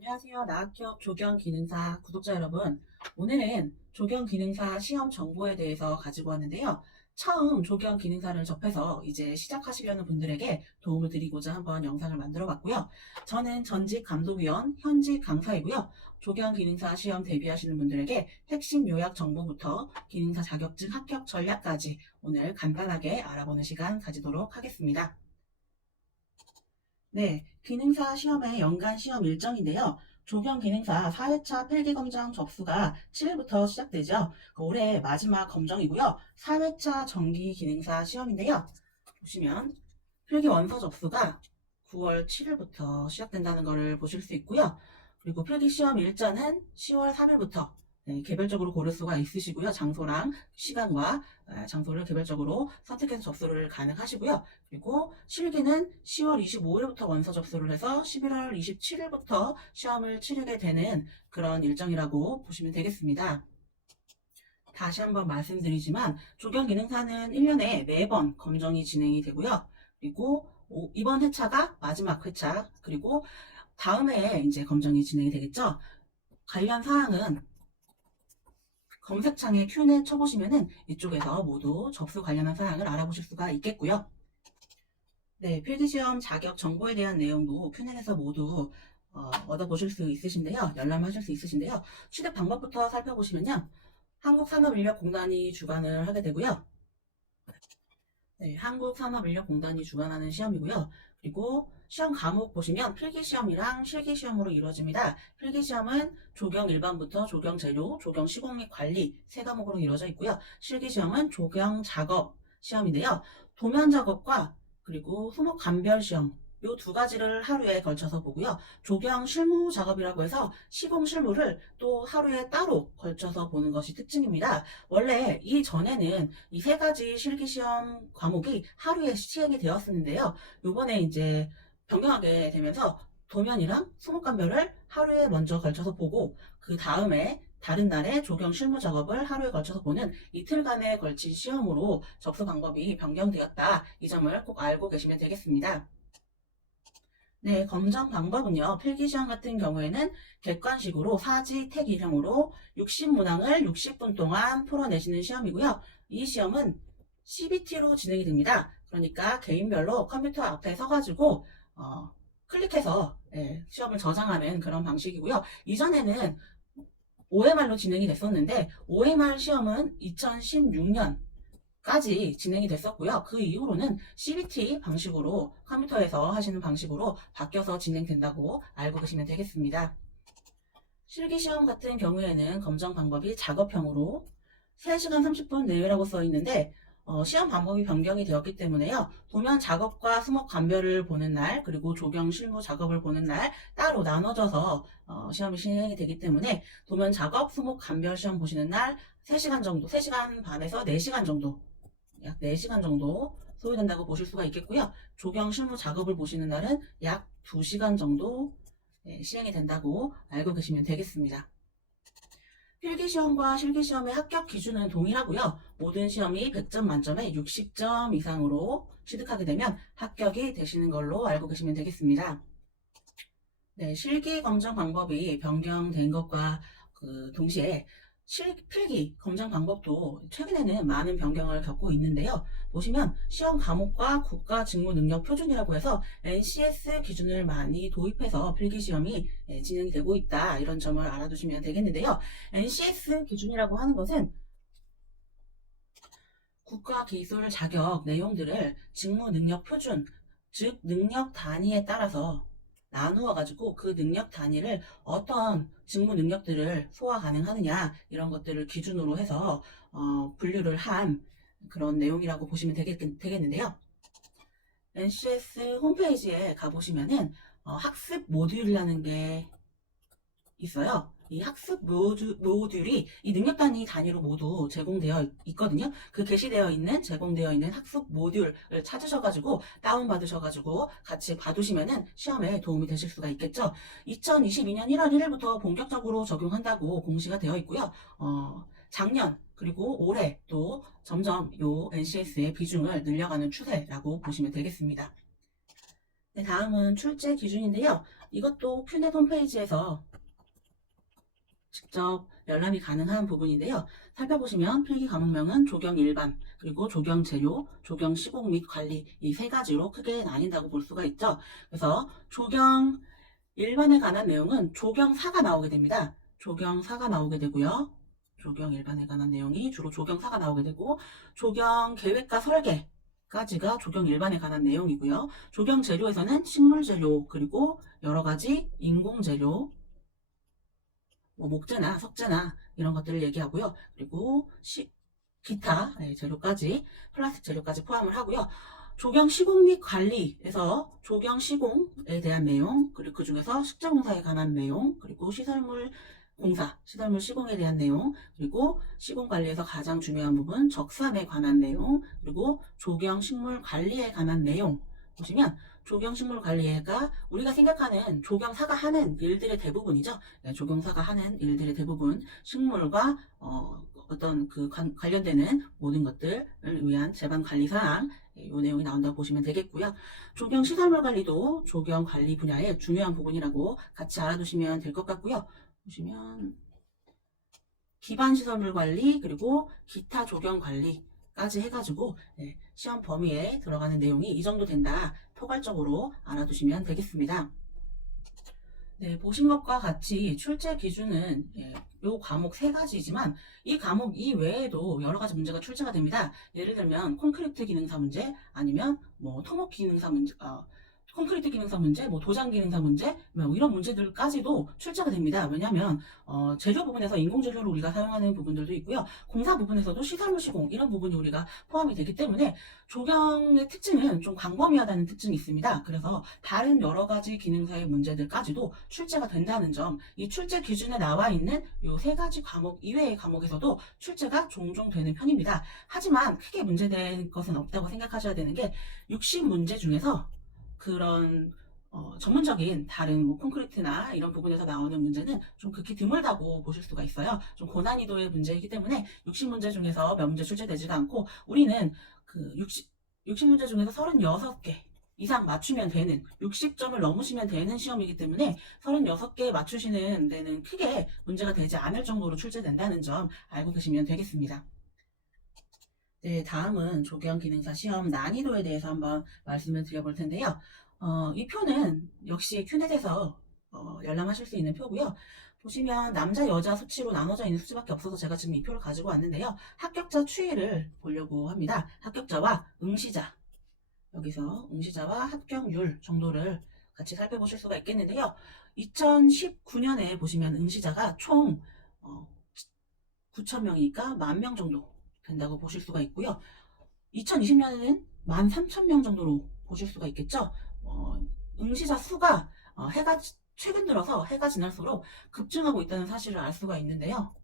안녕하세요. 나학협 조경기능사 구독자 여러분. 오늘은 조경기능사 시험 정보에 대해서 가지고 왔는데요. 처음 조경기능사를 접해서 이제 시작하시려는 분들에게 도움을 드리고자 한번 영상을 만들어 봤고요. 저는 전직 감독위원, 현직 강사이고요. 조경기능사 시험 대비하시는 분들에게 핵심 요약 정보부터 기능사 자격증 합격 전략까지 오늘 간단하게 알아보는 시간 가지도록 하겠습니다. 네, 기능사 시험의 연간 시험 일정인데요. 조경 기능사 4회차 필기검정 접수가 7일부터 시작되죠. 올해 마지막 검정이고요. 4회차 정기 기능사 시험인데요. 보시면 필기 원서 접수가 9월 7일부터 시작된다는 것을 보실 수 있고요. 그리고 필기 시험 일자는 10월 3일부터 개별적으로 고를 수가 있으시고요. 장소랑 시간과 장소를 개별적으로 선택해서 접수를 가능하시고요. 그리고 실기는 10월 25일부터 원서 접수를 해서 11월 27일부터 시험을 치르게 되는 그런 일정이라고 보시면 되겠습니다. 다시 한번 말씀드리지만 조경기능사는 1년에 4번 검정이 진행이 되고요. 그리고 이번 회차가 마지막 회차, 그리고 다음 해에 이제 검정이 진행이 되겠죠. 관련 사항은 검색창에 Q&A 쳐보시면은 이쪽에서 모두 접수 관련한 사항을 알아보실 수가 있겠고요. 네, 필기시험 자격 정보에 대한 내용도 q&A에서 모두 얻어보실 수 있으신데요. 열람하실 수 있으신데요. 취득 방법부터 살펴보시면요. 한국산업인력공단이 주관을 하게 되고요. 네, 한국산업인력공단이 주관하는 시험이고요. 그리고 시험 과목 보시면 필기시험이랑 실기시험으로 이루어집니다. 필기시험은 조경 일반부터 조경 재료, 조경 시공 및 관리 3과목으로 이루어져 있고요. 실기시험은 조경 작업 시험인데요. 도면 작업과 그리고 수목 감별 시험 이 2가지를 하루에 걸쳐서 보고요. 조경 실무 작업이라고 해서 시공 실무를 또 하루에 따로 걸쳐서 보는 것이 특징입니다. 원래 이전에는 이 3가지 실기시험 과목이 하루에 시행이 되었었는데요. 요번에 이제 변경하게 되면서 도면이랑 수목감별을 하루에 먼저 걸쳐서 보고 그 다음에 다른 날에 조경 실무 작업을 하루에 걸쳐서 보는 이틀간에 걸친 시험으로 접수 방법이 변경되었다. 이 점을 꼭 알고 계시면 되겠습니다. 네, 검정 방법은요. 필기시험 같은 경우에는 객관식으로 사지 택일형으로 60문항을 60분 동안 풀어내시는 시험이고요. 이 시험은 CBT로 진행이 됩니다. 그러니까 개인별로 컴퓨터 앞에 서가지고 클릭해서 시험을 저장하는 그런 방식이고요. 이전에는 OMR로 진행이 됐었는데 OMR 시험은 2016년 까지 진행이 됐었고요. 그 이후로는 CBT 방식으로 컴퓨터에서 하시는 방식으로 바뀌어서 진행된다고 알고 계시면 되겠습니다. 실기시험 같은 경우에는 검정 방법이 작업형으로 3시간 30분 내외라고 써 있는데 시험 방법이 변경이 되었기 때문에요. 도면 작업과 수목 감별을 보는 날 그리고 조경 실무 작업을 보는 날 따로 나눠져서 시험이 진행이 되기 때문에 도면 작업, 수목 감별 시험 보시는 날 3시간 정도, 3시간 반에서 4시간 정도 약 4시간 정도 소요된다고 보실 수가 있겠고요. 조경 실무 작업을 보시는 날은 약 2시간 정도 시행이 된다고 알고 계시면 되겠습니다. 필기시험과 실기시험의 합격 기준은 동일하고요. 모든 시험이 100점 만점에 60점 이상으로 취득하게 되면 합격이 되시는 걸로 알고 계시면 되겠습니다. 네, 실기 검정 방법이 변경된 것과 동시에 필기 검정 방법도 최근에는 많은 변경을 겪고 있는데요. 보시면 시험 과목과 국가 직무 능력 표준이라고 해서 NCS 기준을 많이 도입해서 필기 시험이 진행이 되고 있다. 이런 점을 알아두시면 되겠는데요. NCS 기준이라고 하는 것은 국가 기술 자격 내용들을 직무 능력 표준, 즉 능력 단위에 따라서 나누어 가지고 그 능력 단위를 어떤 직무 능력들을 소화 가능하느냐 이런 것들을 기준으로 해서 분류를 한 그런 내용이라고 보시면 되겠는데요. NCS 홈페이지에 가보시면은 학습 모듈이라는 게 있어요. 이 학습 모듈이 이 능력 단위로 모두 제공되어 있거든요. 그 게시되어 있는 제공되어 있는 학습 모듈을 찾으셔가지고 다운받으셔가지고 같이 봐두시면은 시험에 도움이 되실 수가 있겠죠. 2022년 1월 1일부터 본격적으로 적용한다고 공시가 되어 있고요. 작년 그리고 올해 또 점점 요 NCS의 비중을 늘려가는 추세라고 보시면 되겠습니다. 네, 다음은 출제 기준인데요. 이것도 큐넷 홈페이지에서 직접 열람이 가능한 부분인데요. 살펴보시면 필기 과목명은 조경 일반, 그리고 조경 재료, 조경 시공 및 관리 이 세 가지로 크게 나뉜다고 볼 수가 있죠. 그래서 조경 일반에 관한 내용은 조경 4가 나오게 됩니다. 조경 4가 나오게 되고요. 조경 일반에 관한 내용이 주로 조경 4가 나오게 되고, 조경 계획과 설계까지가 조경 일반에 관한 내용이고요. 조경 재료에서는 식물 재료, 그리고 여러 가지 인공 재료, 뭐 목재나 석재나 이런 것들을 얘기하고요. 그리고 기타 재료까지, 플라스틱 재료까지 포함을 하고요. 조경 시공 및 관리에서 조경 시공에 대한 내용, 그리고 그 중에서 식자공사에 관한 내용, 그리고 시설물 공사, 시설물 시공에 대한 내용, 그리고 시공 관리에서 가장 중요한 부분 적삼에 관한 내용, 그리고 조경 식물 관리에 관한 내용 보시면, 조경식물 관리가 우리가 생각하는 조경사가 하는 일들의 대부분이죠. 조경사가 하는 일들의 대부분, 식물과 어떤 그 관련되는 모든 것들을 위한 제반 관리 사항, 이 내용이 나온다고 보시면 되겠고요. 조경 시설물 관리도 조경 관리 분야의 중요한 부분이라고 같이 알아두시면 될 것 같고요. 보시면 기반 시설물 관리, 그리고 기타 조경 관리까지 해가지고 시험 범위에 들어가는 내용이 이 정도 된다, 포괄적으로 알아두시면 되겠습니다. 네, 보신 것과 같이 출제 기준은 요 과목 세 가지지만 이 과목 이외에도 여러 가지 문제가 출제가 됩니다. 예를 들면 콘크리트 기능사 문제, 아니면 뭐 토목 기능사 문제, 콘크리트 기능사 문제, 뭐 도장 기능사 문제, 뭐 이런 문제들까지도 출제가 됩니다. 왜냐하면 재료 부분에서 인공 재료를 우리가 사용하는 부분들도 있고요. 공사 부분에서도 시설물 시공 이런 부분이 우리가 포함이 되기 때문에 조경의 특징은 좀 광범위하다는 특징이 있습니다. 그래서 다른 여러 가지 기능사의 문제들까지도 출제가 된다는 점, 이 출제 기준에 나와 있는 이 세 가지 과목 이외의 과목에서도 출제가 종종 되는 편입니다. 하지만 크게 문제된 것은 없다고 생각하셔야 되는 게 60문제 중에서 그런 전문적인 다른 뭐 콘크리트나 이런 부분에서 나오는 문제는 좀 극히 드물다고 보실 수가 있어요. 좀 고난이도의 문제이기 때문에 60문제 중에서 몇 문제 출제되지가 않고, 우리는 그 60문제 중에서 36개 이상 맞추면 되는, 60점을 넘으시면 되는 시험이기 때문에 36개 맞추시는 데는 크게 문제가 되지 않을 정도로 출제된다는 점 알고 계시면 되겠습니다. 네, 다음은 조경 기능사 시험 난이도에 대해서 한번 말씀을 드려볼 텐데요. 이 표는 역시 큐넷에서 열람하실 수 있는 표고요. 보시면 남자, 여자 수치로 나눠져 있는 수치밖에 없어서 제가 지금 이 표를 가지고 왔는데요. 합격자 추이를 보려고 합니다. 합격자와 응시자, 여기서 응시자와 합격률 정도를 같이 살펴보실 수가 있겠는데요. 2019년에 보시면 응시자가 총 9,000명이니까 10,000명 정도 된다고 보실 수가 있고요. 2020년에는 13,000명 정도로 보실 수가 있겠죠. 응시자 수가 최근 들어서 해가 지날수록 급증하고 있다는 사실을 알 수가 있는데요.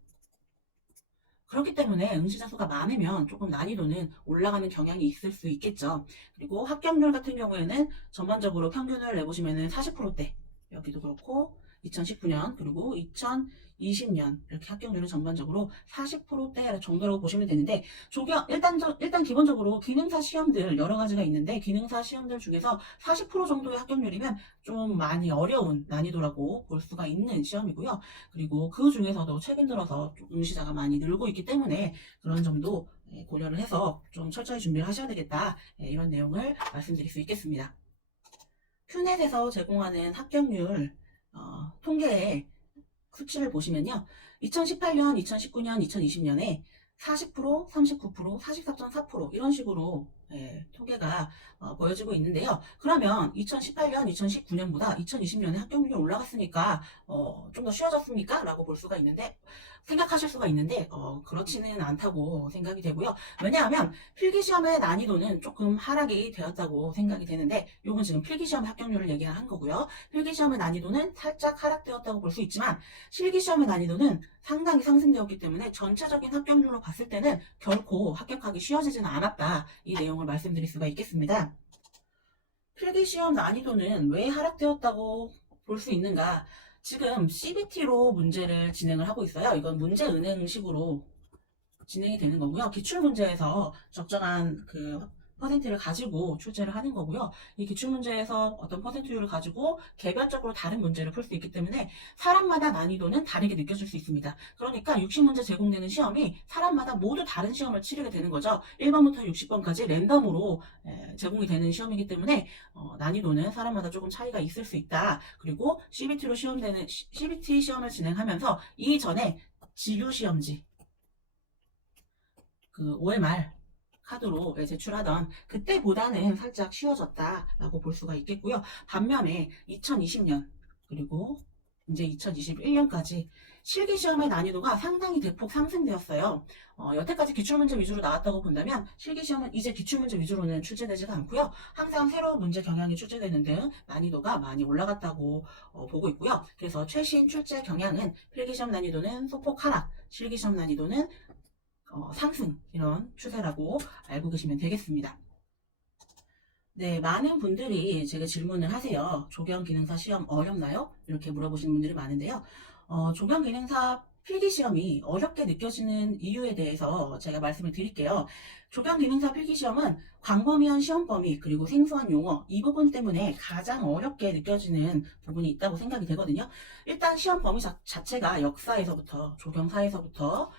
그렇기 때문에 응시자 수가 많으면 조금 난이도는 올라가는 경향이 있을 수 있겠죠. 그리고 합격률 같은 경우에는 전반적으로 평균을 내보시면 40%대, 여기도 그렇고 2019년 그리고 2020년 이렇게 합격률은 전반적으로 40%대 정도라고 보시면 되는데, 일단 기본적으로 기능사 시험들 여러 가지가 있는데, 기능사 시험들 중에서 40% 정도의 합격률이면 좀 많이 어려운 난이도라고 볼 수가 있는 시험이고요. 그리고 그 중에서도 최근 들어서 응시자가 많이 늘고 있기 때문에 그런 점도 고려를 해서 좀 철저히 준비를 하셔야 되겠다, 이런 내용을 말씀드릴 수 있겠습니다. 큐넷에서 제공하는 합격률 통계의 수치를 보시면요. 2018년, 2019년, 2020년에 40%, 39%, 44.4% 이런 식으로 통계가 보여지고 있는데요. 그러면 2018년, 2019년보다 2020년에 합격률이 올라갔으니까 좀 더 쉬워졌습니까? 라고 볼 수가 있는데, 생각하실 수가 있는데 그렇지는 않다고 생각이 되고요. 왜냐하면 필기시험의 난이도는 조금 하락이 되었다고 생각이 되는데, 요건 지금 필기시험 합격률을 얘기한 거고요. 필기시험의 난이도는 살짝 하락되었다고 볼 수 있지만 실기시험의 난이도는 상당히 상승되었기 때문에 전체적인 합격률로 봤을 때는 결코 합격하기 쉬워지지는 않았다, 이 내용을 말씀드릴 수가 있겠습니다. 필기시험 난이도는 왜 하락되었다고 볼 수 있는가? 지금 CBT로 문제를 진행을 하고 있어요. 이건 문제 은행식으로 진행이 되는 거고요. 기출문제에서 적정한 그 퍼센트를 가지고 출제를 하는 거고요. 이 기출문제에서 어떤 퍼센트율을 가지고 개별적으로 다른 문제를 풀 수 있기 때문에 사람마다 난이도는 다르게 느껴질 수 있습니다. 그러니까 60문제 제공되는 시험이 사람마다 모두 다른 시험을 치르게 되는 거죠. 1번부터 60번까지 랜덤으로 제공이 되는 시험이기 때문에 난이도는 사람마다 조금 차이가 있을 수 있다. 그리고 CBT 시험을 진행하면서 이전에 진료시험지 그 5월 말 카드로 제출하던 그때보다는 살짝 쉬워졌다라고 볼 수가 있겠고요. 반면에 2020년 그리고 이제 2021년까지 실기시험의 난이도가 상당히 대폭 상승되었어요. 여태까지 기출문제 위주로 나왔다고 본다면 실기시험은 이제 기출문제 위주로는 출제되지가 않고요. 항상 새로운 문제 경향이 출제되는 등 난이도가 많이 올라갔다고 보고 있고요. 그래서 최신 출제 경향은 필기시험 난이도는 소폭 하락, 실기시험 난이도는 상승 이런 추세라고 알고 계시면 되겠습니다. 네, 많은 분들이 제게 질문을 하세요. 조경기능사 시험 어렵나요? 이렇게 물어보시는 분들이 많은데요. 조경기능사 필기시험이 어렵게 느껴지는 이유에 대해서 제가 말씀을 드릴게요. 조경기능사 필기시험은 광범위한 시험 범위 그리고 생소한 용어 이 부분 때문에 가장 어렵게 느껴지는 부분이 있다고 생각이 되거든요. 일단 시험 범위 자체가 역사에서부터 조경사에서부터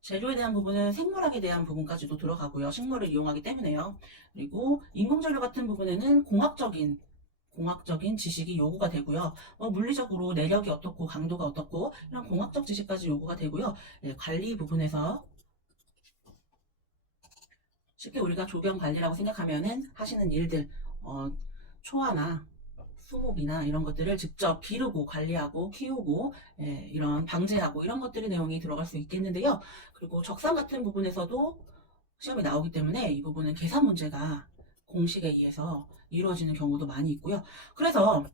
재료에 대한 부분은 생물학에 대한 부분까지도 들어가고요. 식물을 이용하기 때문에요. 그리고 인공재료 같은 부분에는 공학적인 지식이 요구가 되고요. 물리적으로 내력이 어떻고 강도가 어떻고 이런 공학적 지식까지 요구가 되고요. 관리 부분에서 쉽게 우리가 조경 관리라고 생각하면은 하시는 일들, 초화나 수목이나 이런 것들을 직접 기르고 관리하고 키우고 이런 방제하고 이런 것들의 내용이 들어갈 수 있겠는데요. 그리고 적상 같은 부분에서도 시험이 나오기 때문에 이 부분은 계산 문제가 공식에 의해서 이루어지는 경우도 많이 있고요. 그래서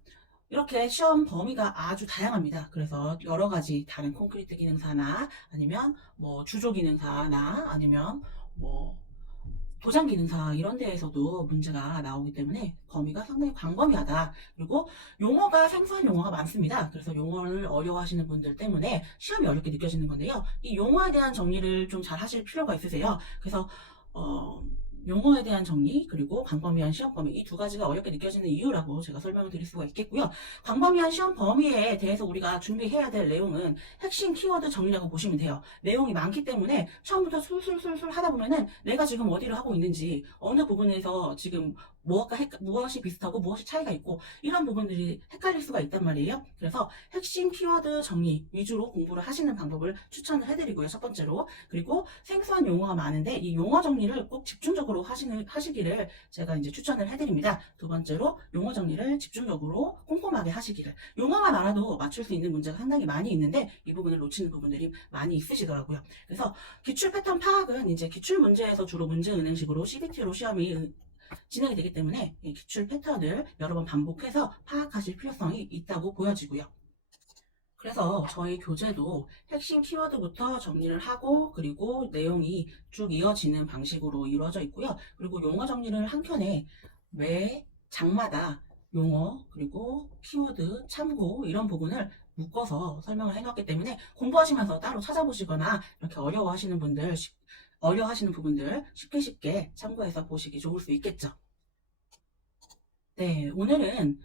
이렇게 시험 범위가 아주 다양합니다. 그래서 여러 가지 다른 콘크리트 기능사나 아니면 뭐 주조 기능사나 아니면 뭐 도장 기능사 이런 데에서도 문제가 나오기 때문에 범위가 상당히 광범위하다. 그리고 용어가 생소한 용어가 많습니다. 그래서 용어를 어려워하시는 분들 때문에 시험이 어렵게 느껴지는 건데요. 이 용어에 대한 정리를 좀 잘 하실 필요가 있으세요. 그래서 용어에 대한 정리 그리고 광범위한 시험 범위 이 두 가지가 어렵게 느껴지는 이유라고 제가 설명을 드릴 수가 있겠고요. 광범위한 시험 범위에 대해서 우리가 준비해야 될 내용은 핵심 키워드 정리라고 보시면 돼요. 내용이 많기 때문에 처음부터 술술술술 하다 보면은 내가 지금 어디를 하고 있는지 어느 부분에서 지금 무엇이 비슷하고 무엇이 차이가 있고 이런 부분들이 헷갈릴 수가 있단 말이에요. 그래서 핵심 키워드 정리 위주로 공부를 하시는 방법을 추천을 해드리고요. 첫 번째로. 그리고 생소한 용어가 많은데 이 용어 정리를 꼭 집중적으로 하시기를 제가 이제 추천을 해드립니다. 두 번째로 용어 정리를 집중적으로 꼼꼼하게 하시기를. 용어만 알아도 맞출 수 있는 문제가 상당히 많이 있는데 이 부분을 놓치는 부분들이 많이 있으시더라고요. 그래서 기출 패턴 파악은 이제 기출 문제에서 주로 문제 은행식으로 CBT로 시험이 진행이 되기 때문에 이 기출 패턴을 여러 번 반복해서 파악하실 필요성이 있다고 보여지고요. 그래서 저희 교재도 핵심 키워드부터 정리를 하고 그리고 내용이 쭉 이어지는 방식으로 이루어져 있고요. 그리고 용어 정리를 한 켠에 매 장마다 용어 그리고 키워드 참고 이런 부분을 묶어서 설명을 해놨기 때문에 공부하시면서 따로 찾아보시거나 이렇게 어려워하시는 부분들 쉽게 참고해서 보시기 좋을 수 있겠죠. 네, 오늘은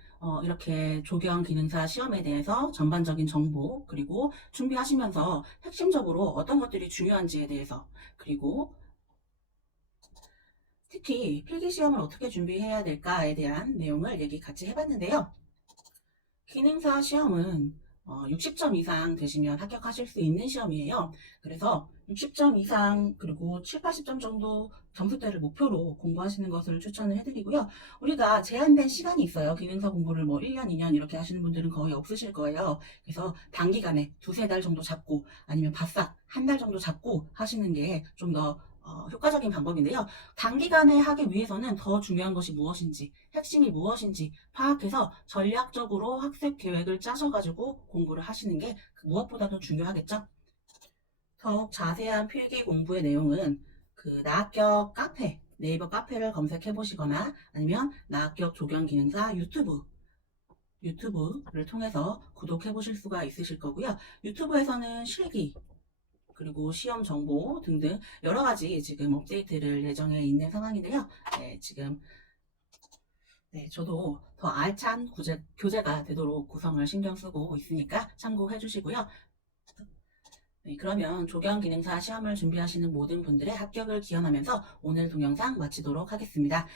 이렇게 조경 기능사 시험에 대해서 전반적인 정보, 그리고 준비하시면서 핵심적으로 어떤 것들이 중요한지에 대해서, 그리고 특히 필기 시험을 어떻게 준비해야 될까에 대한 내용을 얘기 같이 해봤는데요. 기능사 시험은 60점 이상 되시면 합격하실 수 있는 시험이에요. 그래서 60점 이상 그리고 7, 80점 정도 점수대를 목표로 공부하시는 것을 추천을 해드리고요. 우리가 제한된 시간이 있어요. 기능사 공부를 뭐 1년, 2년 이렇게 하시는 분들은 거의 없으실 거예요. 그래서 단기간에 두세 달 정도 잡고 아니면 바싹 한 달 정도 잡고 하시는 게 좀 더 효과적인 방법인데요. 단기간에 하기 위해서는 더 중요한 것이 무엇인지, 핵심이 무엇인지 파악해서 전략적으로 학습 계획을 짜셔가지고 공부를 하시는 게 무엇보다도 중요하겠죠. 더욱 자세한 필기 공부의 내용은 그 나합격 카페, 네이버 카페를 검색해 보시거나 아니면 나합격 조경기능사 유튜브를 통해서 구독해 보실 수가 있으실 거고요. 유튜브에서는 실기, 그리고 시험 정보 등등 여러 가지 지금 업데이트를 예정해 있는 상황인데요. 네, 지금 네, 저도 더 알찬 교재가 되도록 구성을 신경 쓰고 있으니까 참고해 주시고요. 네, 그러면 조경기능사 시험을 준비하시는 모든 분들의 합격을 기원하면서 오늘 동영상 마치도록 하겠습니다.